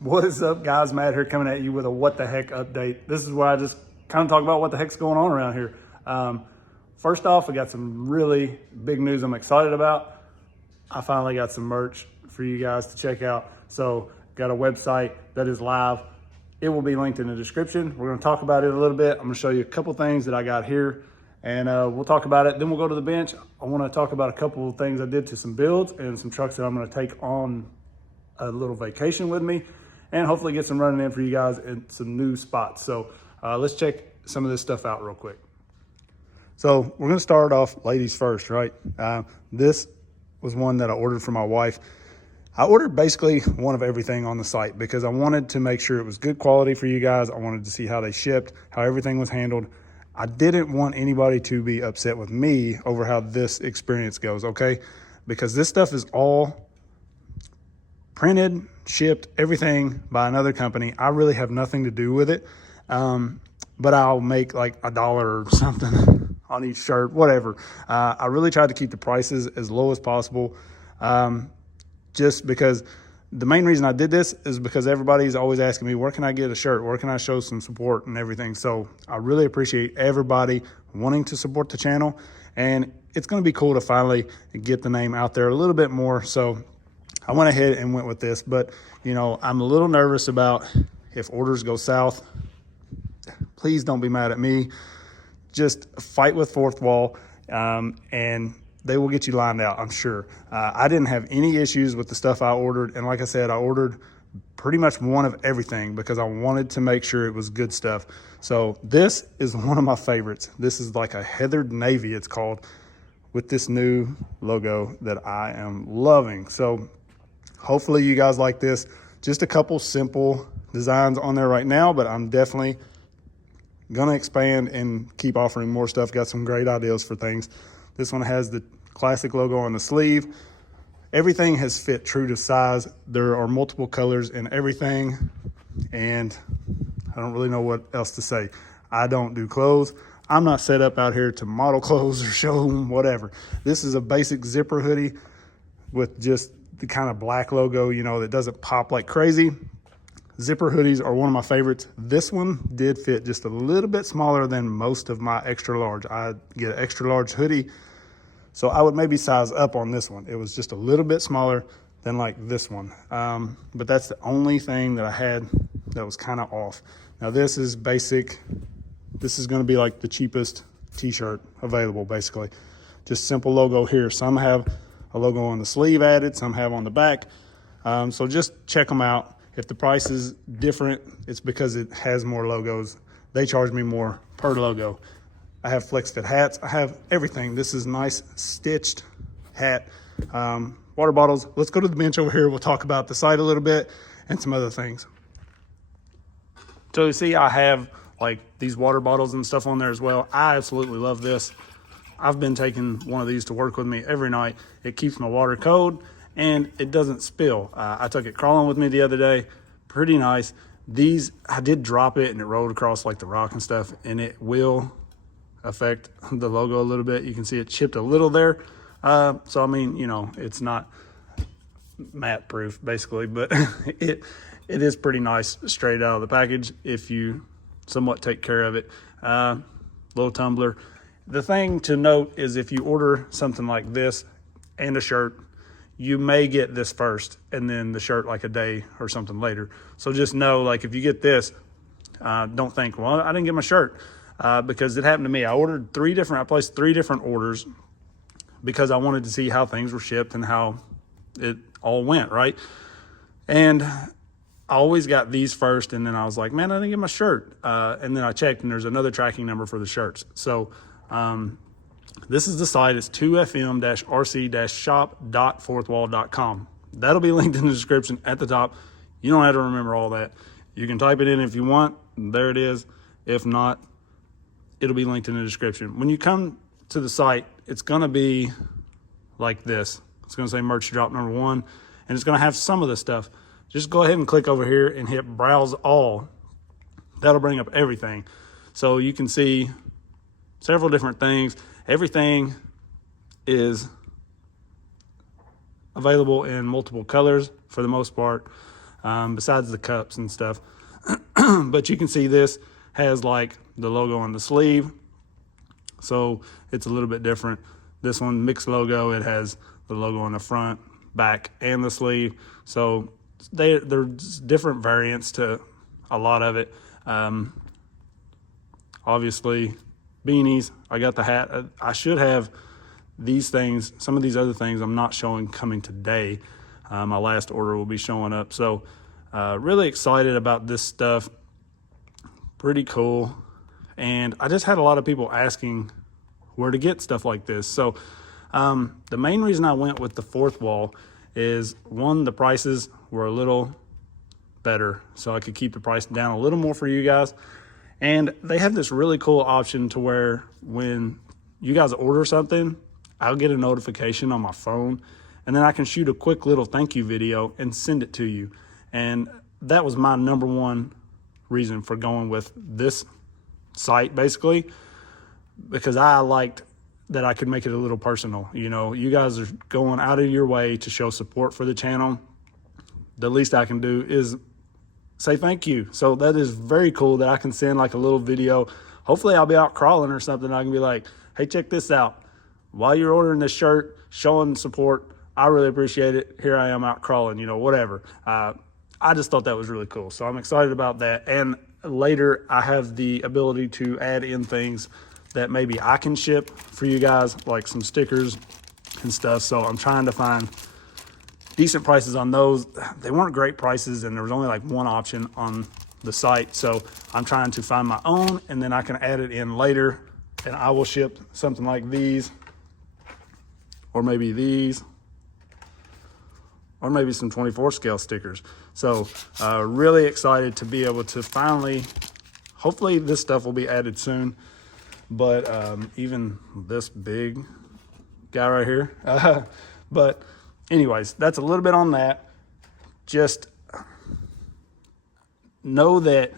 What is up, guys? Matt here coming at you with a what the heck update. This is where I just kind of talk about what the heck's going on around here. First off, I got some really big news I'm excited about. I finally got some merch for you guys to check out. So got a website that is live. It will be linked in the description. We're going to talk about it a little bit. I'm going to show you a couple things that I got here, and we'll talk about it. Then we'll go to the bench. I want to talk about a couple of things I did to some builds and some trucks that I'm going to take on a little vacation with me, and hopefully get some running in for you guys in some new spots. So let's check some of this stuff out real quick. So we're gonna start off ladies first, right? This was one that I ordered for my wife. I ordered basically one of everything on the site because I wanted to make sure it was good quality for you guys. I wanted to see how they shipped, how everything was handled. I didn't want anybody to be upset with me over how this experience goes, okay? Because this stuff is all printed, shipped, everything by another company. I really have nothing to do with it, but I'll make like $1 or something on each shirt, whatever. I really tried to keep the prices as low as possible, just because the main reason I did this is because everybody's always asking me, where can I get a shirt? Where can I show some support and everything? So I really appreciate everybody wanting to support the channel, and it's gonna be cool to finally get the name out there a little bit more. So I went ahead and went with this, but you know, I'm a little nervous about if orders go south. Please don't be mad at me. Just fight with Fourth Wall, and they will get you lined out, I'm sure. I didn't have any issues with the stuff I ordered, and like I said, I ordered pretty much one of everything because I wanted to make sure it was good stuff. So this is one of my favorites. This is like a heathered navy, it's called, with this new logo that I am loving. So hopefully you guys like this. Just a couple simple designs on there right now, but I'm definitely gonna expand and keep offering more stuff. Got some great ideas for things. This one has the classic logo on the sleeve. Everything has fit true to size. There are multiple colors in everything, and I don't really know what else to say. I don't do clothes. I'm not set up out here to model clothes or show them, whatever. This is a basic zipper hoodie with just the kind of black logo, you know, that doesn't pop like crazy. Zipper hoodies are one of my favorites. This one did fit just a little bit smaller than most of my extra large. I get an extra large hoodie, so I would maybe size up on this one. It was just a little bit smaller than like this one. But that's the only thing that I had that was kind of off. Now this is basic. This is gonna be like the cheapest t-shirt available, basically. Just simple logo here. Some have a logo on the sleeve added, some have on the back. So just check them out. If the price is different, it's because it has more logos. They charge me more per logo. I have flex fit hats. I have everything. This is nice stitched hat. Water bottles. Let's go to the bench over here. We'll talk about the site a little bit and some other things. So you see, I have like these water bottles and stuff on there as well. I absolutely love this. I've been taking one of these to work with me every night. It keeps my water cold and it doesn't spill. I took it crawling with me the other day. Pretty nice. These, I did drop it and it rolled across like the rock and stuff, and it will affect the logo a little bit. You can see it chipped a little there. So I mean, you know, it's not matte proof basically, but it is pretty nice straight out of the package if you somewhat take care of it. Little tumbler. The thing to note is if you order something like this and a shirt, you may get this first and then the shirt like a day or something later. So just know, like, if you get this, don't think, well, I didn't get my shirt, because it happened to me. I placed 3 different orders because I wanted to see how things were shipped and how it all went, right? And I always got these first, and then I was like, man, I didn't get my shirt. And then I checked, and there's another tracking number for the shirts. So this is the site. It's 2fm-rc-shop.fourthwall.com. That'll be linked in the description at the top. You don't have to remember all that. You can type it in if you want. There it is. If not, it'll be linked in the description. When you come to the site, it's going to be like this. It's going to say merch drop number 1, and it's going to have some of the stuff. Just go ahead and click over here and hit browse all. That'll bring up everything. So you can see several different things. Everything is available in multiple colors for the most part. besides the cups and stuff. But you can see this has like the logo on the sleeve, so it's a little bit different. This one, mixed logo, it has the logo on the front, back, and the sleeve. So there's different variants to a lot of it. Obviously, beanies. I got the hat. I should have these things, some of these other things I'm not showing coming today. My last order will be showing up. So really excited about this stuff. Pretty cool. And I just had a lot of people asking where to get stuff like this. So the main reason I went with the fourth wall is, one, the prices were a little better, so I could keep the price down a little more for you guys. And they have this really cool option to where when you guys order something, I'll get a notification on my phone, and then I can shoot a quick little thank you video and send it to you. And that was my number one reason for going with this site, basically, because I liked that I could make it a little personal. You know, you guys are going out of your way to show support for the channel. The least I can do is say thank you. So that is very cool that I can send like a little video. Hopefully I'll be out crawling or something. I can be like, hey, check this out. While you're ordering this shirt, showing support, I really appreciate it. Here I am out crawling, you know, whatever. I just thought that was really cool. So I'm excited about that. And later I have the ability to add in things that maybe I can ship for you guys, like some stickers and stuff. So I'm trying to find decent prices on those. They weren't great prices, and there was only like one option on the site. So I'm trying to find my own, and then I can add it in later, and I will ship something like these, or maybe these, or maybe some 24 scale stickers. So really excited to be able to finally, hopefully this stuff will be added soon. But even this big guy right here. But anyways, that's a little bit on that. Just know that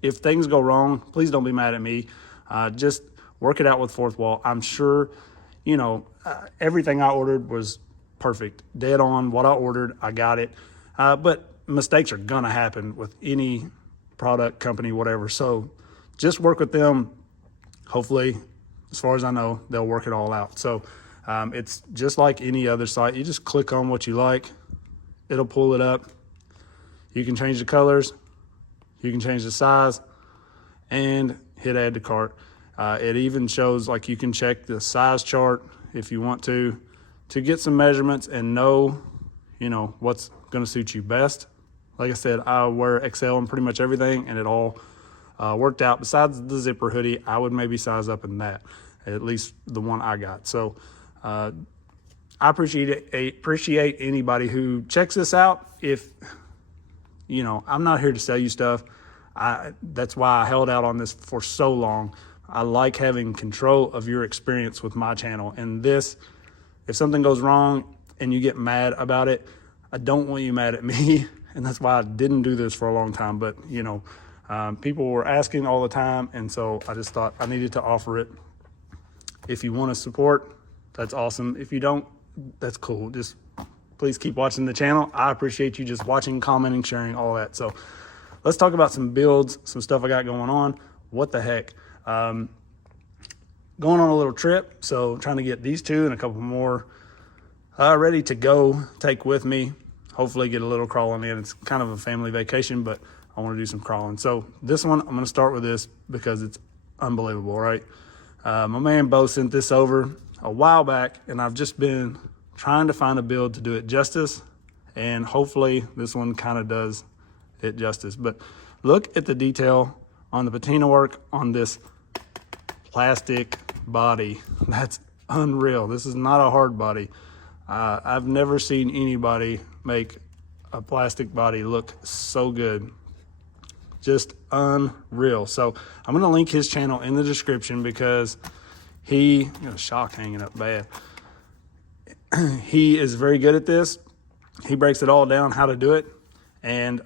if things go wrong, please don't be mad at me. Just work it out with fourth wall. I'm sure, you know, everything I ordered was perfect. Dead on what I ordered, I got it. But mistakes are gonna happen with any product, company, whatever. So just work with them. Hopefully, as far as I know, they'll work it all out. So it's just like any other site. You just click on what you like. It'll pull it up. You can change the colors. You can change the size and hit add to cart. It even shows, like, you can check the size chart if you want to get some measurements and know, you know, what's going to suit you best. Like I said, I wear XL in pretty much everything, and it all worked out. Besides the zipper hoodie, I would maybe size up in that, at least the one I got. So I appreciate anybody who checks this out. If, you know, I'm not here to sell you stuff. That's why I held out on this for so long. I like having control of your experience with my channel. And this, if something goes wrong and you get mad about it, I don't want you mad at me. And that's why I didn't do this for a long time. But, you know, people were asking all the time, and so I just thought I needed to offer it. If you want to support, that's awesome. If you don't, that's cool. Just please keep watching the channel. I appreciate you just watching, commenting, sharing, all that. So let's talk about some builds, some stuff I got going on. What the heck? Going on a little trip, so trying to get these two and a couple more ready to go, take with me. Hopefully get a little crawling in. It's kind of a family vacation, but I want to do some crawling. So this one, I'm going to start with this because it's unbelievable, right? My man Beau sent this over a while back, and I've just been trying to find a build to do it justice, and hopefully this one kind of does it justice. But look at the detail on the patina work on this plastic body. That's unreal. This is not a hard body. I've never seen anybody make a plastic body look so good. Just unreal. So I'm going to link his channel in the description because he, got a shock hanging up bad. He is very good at this. He breaks it all down how to do it, and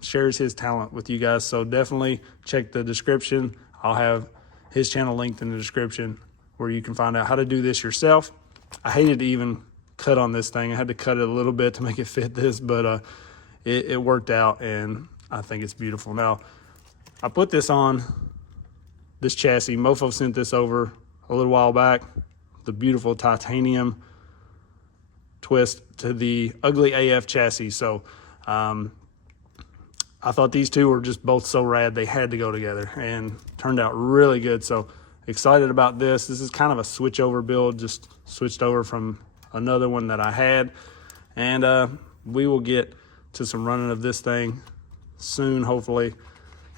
shares his talent with you guys. So definitely check the description. I'll have his channel linked in the description where you can find out how to do this yourself. I hated to even cut on this thing. I had to cut it a little bit to make it fit this, but it worked out, and I think it's beautiful. Now, I put this on this chassis. Mofo sent this over a little while back, the beautiful titanium twist to the ugly AF chassis. So I thought these two were just both so rad, they had to go together, and turned out really good. So excited about this. This is kind of a switch over build, just switched over from another one that I had, and we will get to some running of this thing soon, hopefully.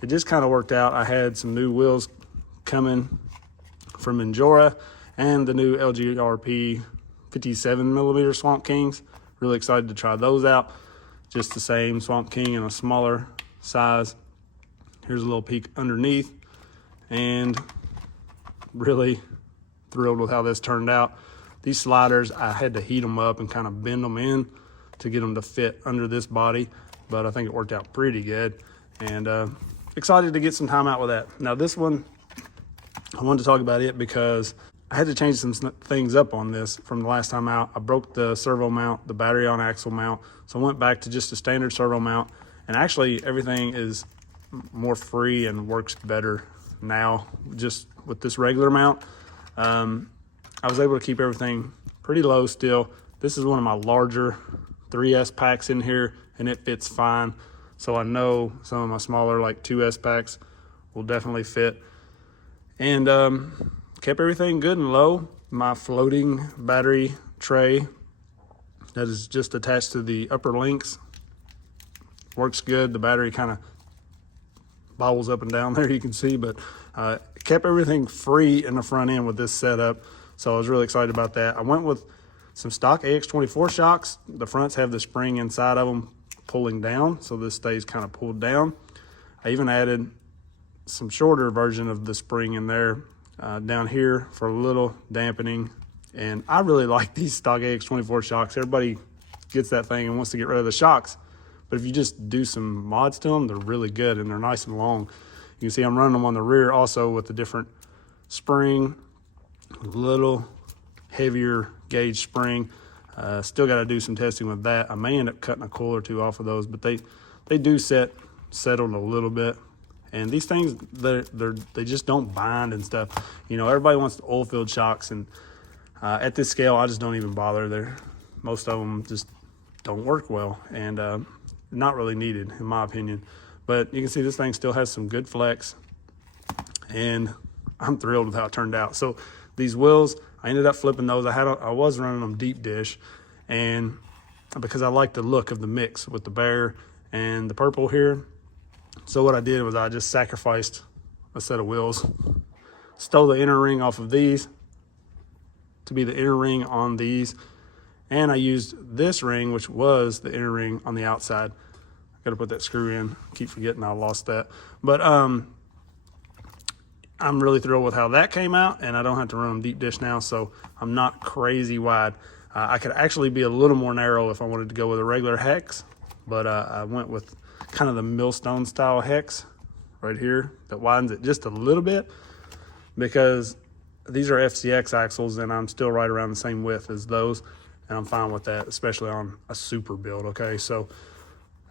It just kind of worked out. I had some new wheels coming from Injora and the new LGRP 57mm Swamp Kings. Really excited to try those out. Just the same Swamp King in a smaller size. Here's a little peek underneath, and really thrilled with how this turned out. These sliders, I had to heat them up and kind of bend them in to get them to fit under this body, but I think it worked out pretty good, and excited to get some time out with that. Now this one, I wanted to talk about it because I had to change some things up on this from the last time out. I broke the servo mount, the battery on axle mount, so I went back to just a standard servo mount, and actually everything is more free and works better now just with this regular mount. I was able to keep everything pretty low still. This is one of my larger 3S packs in here, and it fits fine. So I know some of my smaller like 2S packs will definitely fit. And kept everything good and low. My floating battery tray that is just attached to the upper links works good. The battery kind of bobbles up and down there, you can see, but kept everything free in the front end with this setup. So I was really excited about that. I went with some stock AX24 shocks. The fronts have the spring inside of them pulling down, so this stays kind of pulled down. I even added some shorter version of the spring in there down here for a little dampening. And I really like these stock AX24 shocks. Everybody gets that thing and wants to get rid of the shocks, but if you just do some mods to them, they're really good and they're nice and long. You can see I'm running them on the rear also with a different spring, a little heavier gauge spring. Still got to do some testing with that. I may end up cutting a coil or two off of those, but they do settled a little bit. And these things, they just don't bind and stuff. You know, everybody wants the oil filled shocks, and at this scale, I just don't even bother. Most of them just don't work well, and not really needed in my opinion. But you can see this thing still has some good flex, and I'm thrilled with how it turned out. So these wheels, I ended up flipping those. I was running them deep dish, and because I like the look of the mix with the bear and the purple here. So what I did was I just sacrificed a set of wheels, stole the inner ring off of these to be the inner ring on these, and I used this ring, which was the inner ring on the outside. I gotta put that screw in. Keep forgetting I lost that. But I'm really thrilled with how that came out, and I don't have to run them deep dish now, so I'm not crazy wide. I could actually be a little more narrow if I wanted to go with a regular hex, but I went with kind of the millstone style hex right here that widens it just a little bit, because these are FCX axles and I'm still right around the same width as those, and I'm fine with that, especially on a super build. Okay, so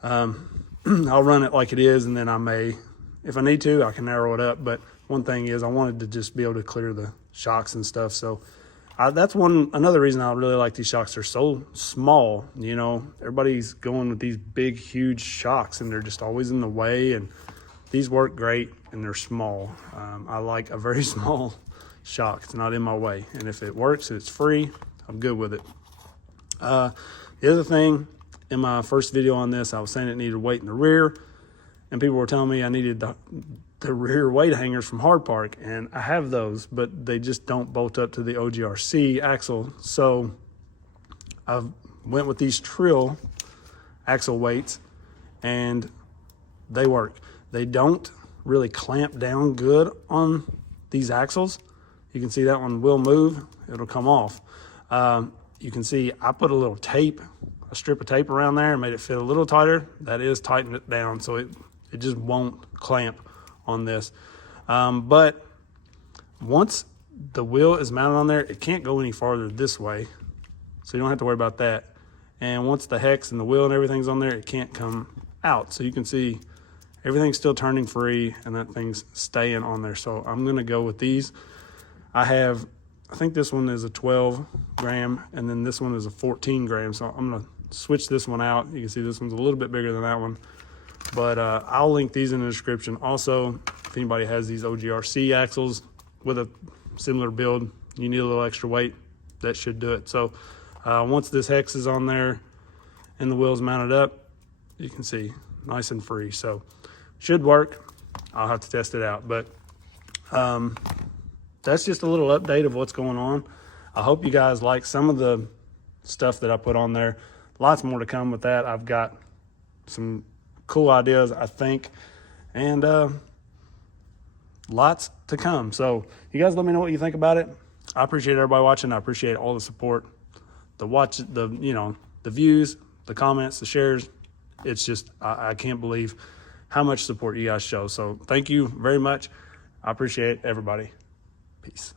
I'll run it like it is, and then I may, if I need to, I can narrow it up. But one thing is I wanted to just be able to clear the shocks and stuff, so that's another reason I really like these shocks. They're so small. You know, everybody's going with these big, huge shocks, and they're just always in the way. And these work great, and they're small. I like a very small shock. It's not in my way, and if it works and it's free, I'm good with it. The other thing, in my first video on this, I was saying it needed weight in the rear, and people were telling me I needed the rear weight hangers from Hard Park, and I have those, but they just don't bolt up to the OGRC axle. So I went with these Treal axle weights, and they work. They don't really clamp down good on these axles. You can see that one will move, it'll come off. You can see I put a little tape, a strip of tape around there and made it fit a little tighter. That is tightened it down, so it just won't clamp on this. But once the wheel is mounted on there, it can't go any farther this way, so you don't have to worry about that. And once the hex and the wheel and everything's on there, it can't come out. So you can see everything's still turning free and that thing's staying on there. So I'm gonna go with these. I think this one is a 12 gram and then this one is a 14 gram. So I'm gonna switch this one out. You can see this one's a little bit bigger than that one. But I'll link these in the description. Also, if anybody has these OGRC axles with a similar build, you need a little extra weight, that should do it. So once this hex is on there and the wheel's mounted up, you can see nice and free. So should work. I'll have to test it out. But that's just a little update of what's going on. I hope you guys like some of the stuff that I put on there. Lots more to come with that. I've got some cool ideas, I think, and lots to come. So you guys let me know what you think about it. I appreciate everybody watching. I appreciate all the support, the views, the comments, the shares. It's just, I can't believe how much support you guys show. So thank you very much. I appreciate everybody. Peace.